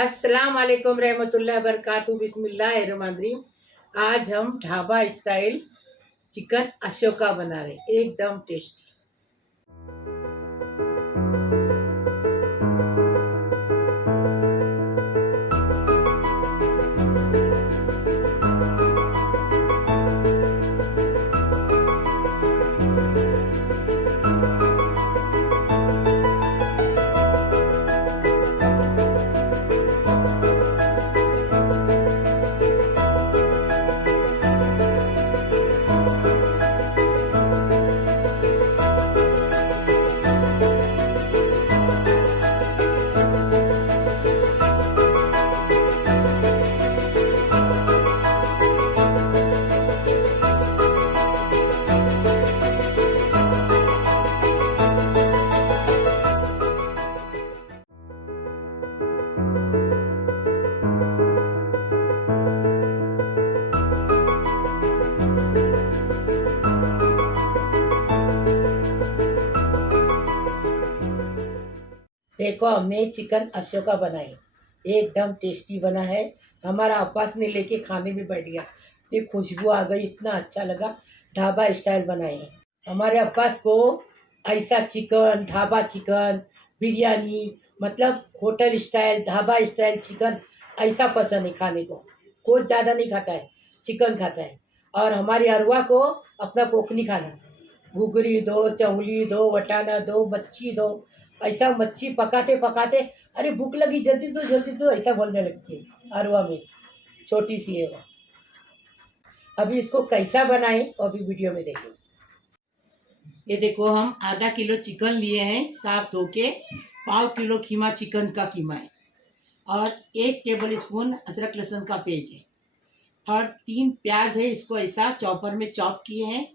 अस्सलाम वालेकुम रहमतुल्लाहि बरकातहू बिस्मिल्लाहिर्रहमानिर्रहीम। आज हम ढाबा स्टाइल चिकन अशोका बना रहे, एकदम टेस्टी। देखो, हमने चिकन अशोका बनाई, एकदम टेस्टी बना है। हमारा अब्बास ने लेके खाने भी बैठ गया, तो खुशबू आ गई, इतना अच्छा लगा। ढाबा स्टाइल बनाए हैं। हमारे अब्बास को ऐसा चिकन, ढाबा चिकन, बिरयानी, मतलब hotel style, dhaba style chicken ऐसा पसंद है खाने को। कुछ ज़्यादा नहीं खाता है, चिकन खाता है। और हमारी अरवा को अपना कोकनी खाना, घुगरी दो, चौली दो, वटाना दो, मच्छी दो। ऐसा मच्छी पकाते पकाते अरे भूख लगी, जल्दी तो ऐसा बोलने लगती है। अरवा में छोटी सी है वो। अभी इसको कैसा बनाए वो अभी वीडियो में देखें। ये देखो, हम आधा किलो चिकन लिए हैं साफ धो के। 1/2 किलो कीमा चिकन का कीमा है, और 1 टेबल स्पून अदरक लहसुन का पेस्ट है, और 3 प्याज है, इसको ऐसा चॉपर में चॉप किए हैं।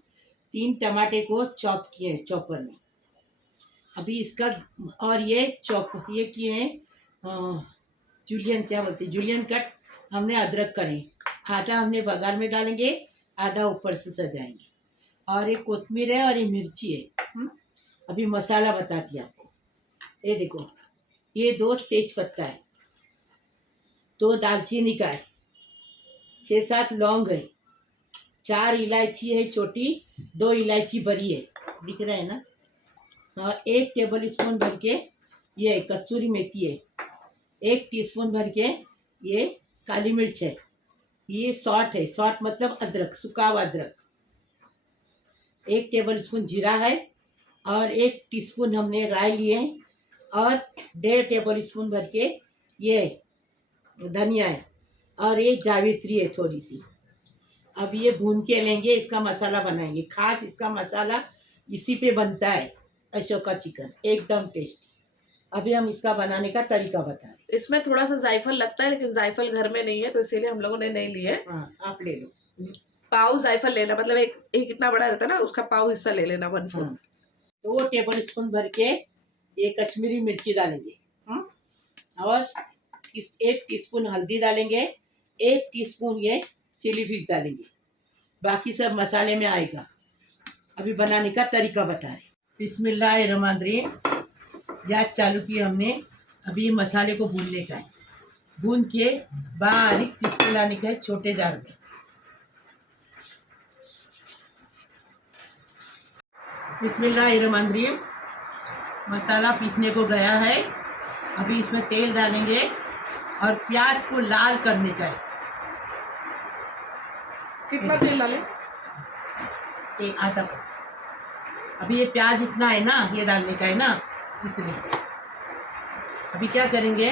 3 टमाटे को चॉप किए हैं चॉपर में। अभी इसका, और ये किए हैं जूलियन, क्या बोलते हैं, जूलियन कट हमने अदरक करें। आधा हमने बघार में डालेंगे, आधा ऊपर से सजाएंगे। और ये कोतमीर है और ये मिर्ची है। अभी मसाला बताती हूँ आपको। ये देखो, ये 2 तेज पत्ता है, 2 दालचीनी का है, 6-7 लौंग है, 4 इलायची है छोटी, 2 इलायची बड़ी है, दिख रहा है ना। और 1 टेबल स्पून भर के ये कस्तूरी मेथी है, 1 टीस्पून भर के ये काली मिर्च है, ये सॉल्ट है, सॉल्ट मतलब अदरक, सूखा हुआ अदरक। 1 टेबल स्पून जीरा है, और 1 टीस्पून हमने राई लिए हैं, और 1.5 टेबल स्पून भर के ये धनिया है, और ये जावित्री है थोड़ी सी। अब ये भून के लेंगे, इसका मसाला बनाएंगे। खास इसका मसाला इसी पे बनता है, अशोका चिकन एकदम टेस्टी। अभी हम इसका बनाने का तरीका बता रहे। इसमें थोड़ा सा जायफल लगता है, लेकिन जायफल घर में नहीं है, तो इसीलिए हम लोगों ने नहीं लिए। हाँ, आप ले लो। पाव जायफल लेना, मतलब एक इतना बड़ा रहता है ना, उसका पाव हिस्सा ले लेना, 1/4। 2 टेबल स्पून भर के ये कश्मीरी मिर्ची डालेंगे। और 1 टीस्पून हल्दी डालेंगे, 1 टीस्पून ये चिली फ्लेक्स डालेंगे। बाकी सब मसाले में आएगा। अभी बनाने का तरीका बता रहे। बिस्मिल्लाहिर्रहमानिर्रहीम। गैस चालू की हमने। अभी मसाले को भूनने का है, भून के बारीक पीस के लाने का है छोटे जार में। बिस्मिल्लाहिर्रहमानिर्रहीम। मसाला पीसने को गया है। अभी इसमें तेल डालेंगे, और प्याज को लाल करने का है। कितना तेल डालें? 1 आधा कप। अभी ये प्याज इतना है ना, ये डालने का है ना, इसलिए। अभी क्या करेंगे,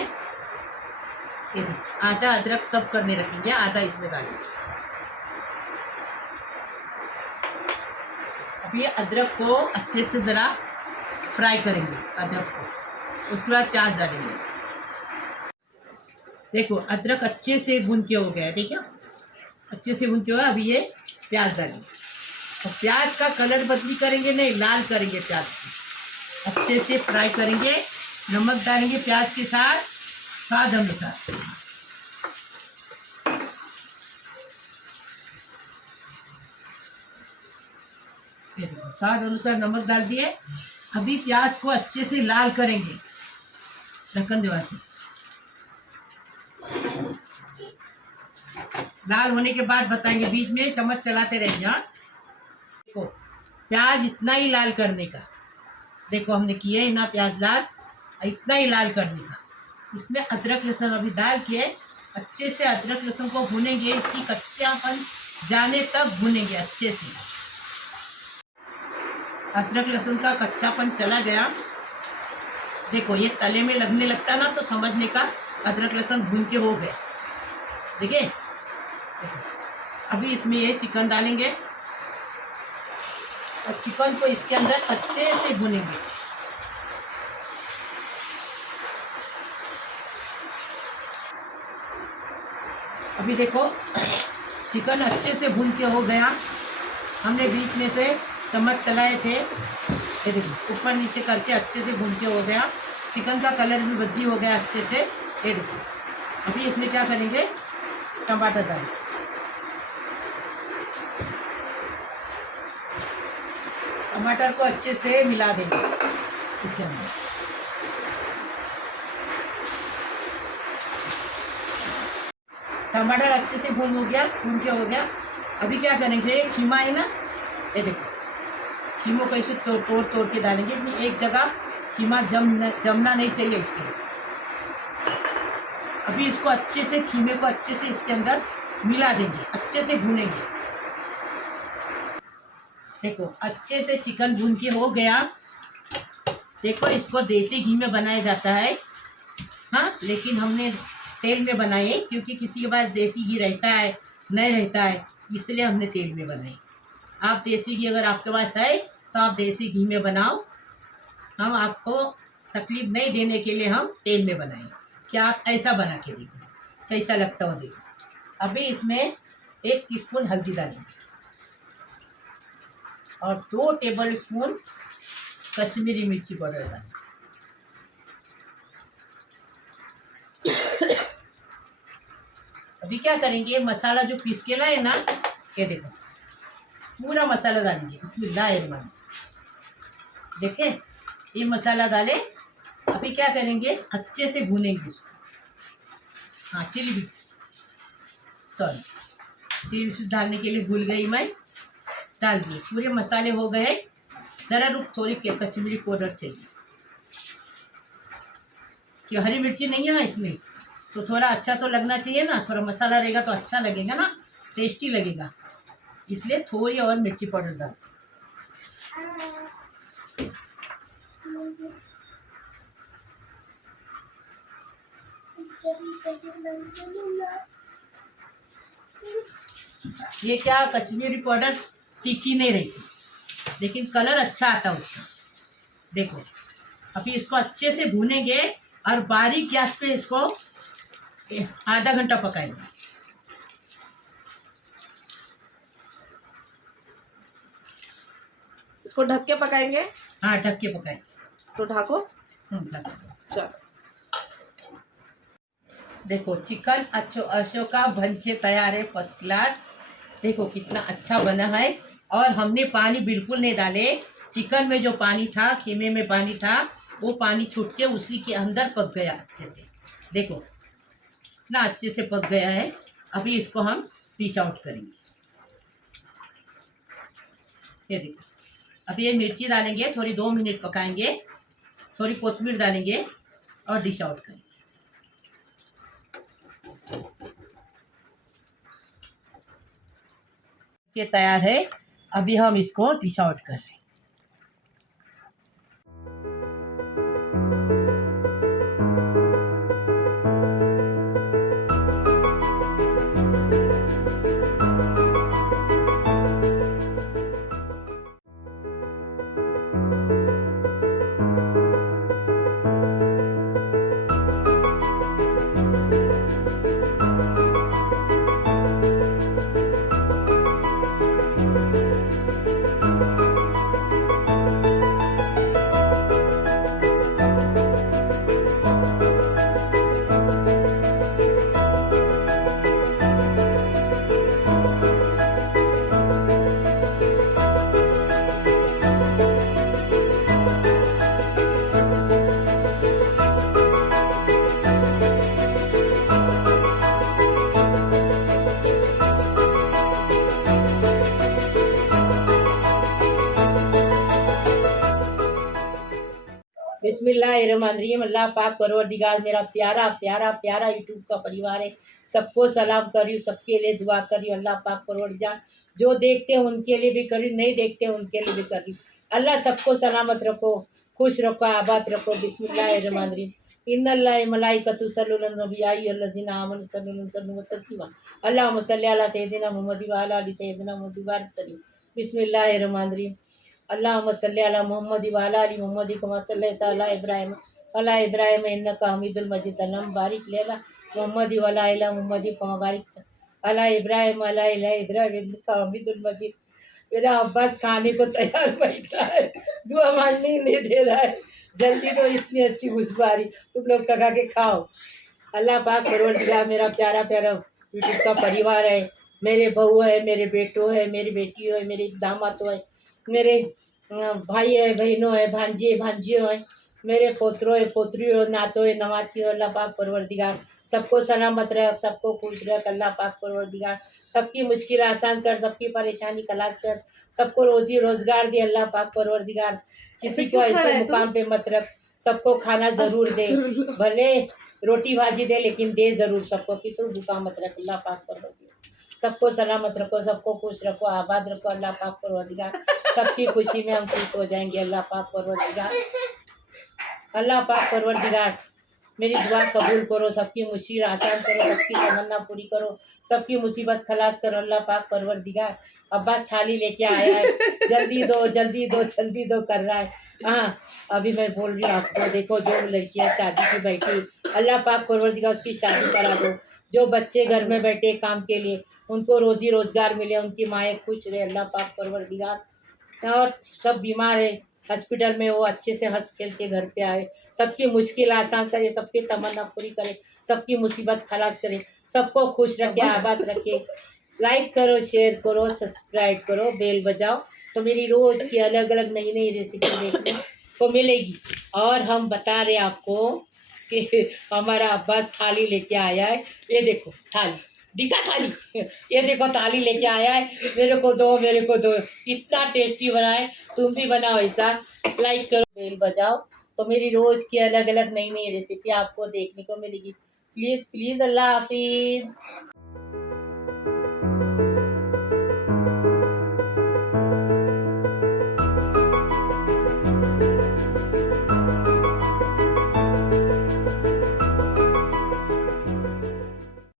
ये आधा अदरक सब करने रखेंगे, आधा इसमें डालेंगे। अभी अदरक को अच्छे से ज़रा फ्राई करेंगे, अदरक को। उसके बाद प्याज डालेंगे। देखो, अदरक अच्छे से भून के हो गया है, ठीक है, अच्छे से भून के हुआ। अभी ये प्याज डालेंगे, और प्याज का कलर बदली करेंगे नहीं, लाल करेंगे प्याज को, अच्छे से फ्राई करेंगे। नमक डालेंगे प्याज के साथ, स्वाद अनुसार। स्वाद अनुसार नमक डाल दिए। अभी प्याज को अच्छे से लाल करेंगे, ढक्कन दबा के। लाल होने के बाद बताएंगे, बीच में चम्मच चलाते रहेंगे। हाँ, देखो प्याज इतना ही लाल करने का, देखो हमने किए है ना प्याज लाल, इतना ही लाल करने का। इसमें अदरक लहसुन अभी डाल के अच्छे से अदरक लहसुन को भूनेंगे, इसकी कच्चापन जाने तक भूनेंगे अच्छे से। अदरक लहसुन का कच्चापन चला गया, देखो ये तले में लगने लगता ना, तो समझने का अदरक लहसुन भून के हो गए। देखिए अभी इसमें ये चिकन डालेंगे और चिकन को इसके अंदर अच्छे से भूनेंगे। अभी देखो चिकन अच्छे से भून के हो गया, हमने बीच में से चम्मच चलाए थे, ये देखो ऊपर नीचे करके अच्छे से भून के हो गया। चिकन का कलर भी बदली हो गया अच्छे से, ये देखो। अभी इसमें क्या करेंगे, टमाटर डालेंगे। टमाटर को अच्छे से मिला देंगे इसके अंदर। टमाटर अच्छे से भून के हो गया। अभी क्या करेंगे, खीमा है ना, ये देखो खीमों को इसे तोड़ के डालेंगे। इतनी एक जगह खीमा जमना नहीं चाहिए इसके। अभी इसको अच्छे से, खीमे को अच्छे से इसके अंदर मिला देंगे, अच्छे से भूनेंगे। देखो अच्छे से चिकन भून के हो गया। देखो इसको देसी घी में बनाया जाता है, हाँ, लेकिन हमने तेल में बनाए क्योंकि किसी के पास देसी घी रहता है नहीं रहता है, इसलिए हमने तेल में बनाए। आप देसी घी अगर आपके पास है तो आप देसी घी में बनाओ, हम आपको तकलीफ नहीं देने के लिए हम तेल में बनाए। क्या आप ऐसा बना के देखो कैसा लगता हो, देखो। अभी इसमें 1 टीस्पून हल्दी डालेंगे और 2 टेबल स्पून कश्मीरी मिर्ची पाउडर डालेंगे। अभी क्या करेंगे, मसाला जो पीस के लाए ना, ये देखो पूरा मसाला डालेंगे। बिस्मिल्लाहिर्रहमानिर्रहीम। देखें ये मसाला डाले। अभी क्या करेंगे, अच्छे से भूनेंगे उसको। हाँ, चिली मिर्च डालने के लिए भूल गई मैं, डाल दिए। पूरे मसाले हो गए। ज़रा रुक, थोड़ी कश्मीरी पाउडर चाहिए कि हरी मिर्ची नहीं है ना इसमें, तो थोड़ा अच्छा तो लगना चाहिए ना, थोड़ा मसाला रहेगा तो अच्छा लगेगा ना, टेस्टी लगेगा, इसलिए थोड़ी और मिर्ची पाउडर डाल। ये क्या, कश्मीरी पाउडर तीखी नहीं रहती, लेकिन कलर अच्छा आता है उसका। देखो अभी इसको अच्छे से भूनेंगे और बारीक गैस पे इसको आधा घंटा पकाएंगे। इसको ढक के पकाएंगे। हाँ, ढक के पकाएंगे। तो ढको। ढक। चलो देखो चिकन अशोका बन के तैयार है, फर्स्ट क्लास। देखो कितना अच्छा बना है, और हमने पानी बिल्कुल नहीं डाले। चिकन में जो पानी था, खीमे में पानी था, वो पानी छूट के उसी के अंदर पक गया अच्छे से। देखो इतना अच्छे से पक गया है। अभी इसको हम डिश आउट करेंगे। ये देखो अभी ये मिर्ची डालेंगे, थोड़ी 2 मिनट पकाएंगे, थोड़ी कोतमीर डालेंगे और डिश आउट करेंगे। ये तैयार है। अभी हम इसको डिश आउट कर रहे हैं। बिस्मिल्लाहिर्रहमानिर्रहीम। अल्लाह पाक परवरदिगार मेरा प्यारा प्यारा प्यारा यूट्यूब का परिवार है, सबको सलाम कर रही हूँ, सबके लिए दुआ कर रही हूँ। अल्लाह पाक परवरदिगार जो देखते हैं उनके लिए भी कर रही हूँ, नहीं देखते हैं उनके लिए भी कर रही हूँ। अल्लाह सबको सलामत रखो, खुश रखो, आबाद रखो। बिस्मिल्लाहिर्रहमानिर्रहीम। इन्नल्लाह मलाइकतु यसल्लूना अलन नबी या अय्युहल्लज़ीना आमनु सल्लु अलैहि वसल्लम तस्लीमा। अल्लाहुम्मा सल्लि अला सय्यिदिना मुहम्मद व अला आलि सय्यिदिना मुहम्मद व बारिक वसल्लिम। बिस्मिल्लाहिर्रहमानिर्रहीम। अल्लाहुम्मा सल्लि अला मुहम्मद व अला आलि मुहम्मद कमा सल्लैता अला इब्राहिम इन्नका हमीदुल मजीद। अल्लाहुम्मा बारिक अला मुहम्मद व अला आलि मुहम्मद कमा बारिकता अला इब्राहिम इन्नका हमीदुल मजीद। मेरा अब्बास खाने को तैयार बैठा है, दुआ मांगने ही नहीं दे रहा है। जल्दी तो, इतनी अच्छी खुशबू आ रही, तुम लोग पका के खाओ। अल्लाह पाक परवरदिगार मेरा प्यारा प्यारा यूट्यूब का परिवार है, मेरे बहू है, मेरे बेटो है, मेरी बेटी है, मेरे दामाद है, मेरे भाई है, बहनों है, भांजी भांजियों है, मेरे पोतरों है, पोतरियों है, नातों है, नवाती हो। अल्लाह पाक परवरदिगार सबको सलामत रख, सबको खुश रख। अल्लाह पाक परवरदिगार सबकी मुश्किल आसान कर, सबकी परेशानी खलास कर, सबको रोजी रोजगार दे। अल्लाह पाक परवरदिगार किसी को ऐसे मुकाम पे मत रख, सबको खाना जरूर दे, भले रोटी भाजी दे लेकिन दे जरूर सबको, किसी को भूखा मत रख। अल्लाह पाक परवरदिगार सबको सलामत रखो, सबको खुश रखो, आबाद रखो। अल्लाह पाक परवरदिगार सबकी खुशी में हम खुश हो जाएंगे। अल्लाह पाक परवरदिगार, अल्लाह पाक परवरदिगार मेरी दुआ कबूल करो, सबकी मुश्किल आसान करो, सबकी तमन्ना पूरी करो, सबकी मुसीबत खलास करो। अल्लाह पाक परवरदिगार अब्बास थाली लेके आया है, जल्दी दो जल्दी दो जल्दी दो कर रहा है। हाँ, अभी मैं बोल रही हूँ आपको, देखो जो लड़कियाँ शादी की बैठी, अल्लाह पाक परवरदिगार उसकी शादी करा दो। जो बच्चे घर में बैठे काम के लिए, उनको रोजी रोजगार मिले, उनकी माएँ खुश रहे। अल्लाह पाक परवरदिगार, और सब बीमार है हॉस्पिटल में, वो अच्छे से हंस खेल के घर पे आए, सबकी मुश्किल आसान करे, सबकी तमन्ना पूरी करे, सबकी मुसीबत खलास करे, सबको खुश रखे, आबाद रखे। लाइक करो, शेयर करो, सब्सक्राइब करो, बेल बजाओ, तो मेरी रोज की अलग अलग नई नई रेसिपी देखने को मिलेगी। और हम बता रहे आपको कि हमारा अब्बास थाली लेके आया है, ये देखो थाली, दिखा थाली, ये देखो थाली लेके आया है, मेरे को दो मेरे को दो, इतना टेस्टी बना है, तुम भी बनाओ ऐसा। लाइक करो, बेल बजाओ, तो मेरी रोज की अलग अलग नई नई रेसिपी आपको देखने को मिलेगी। प्लीज़ प्लीज़, अल्लाह हाफिज़।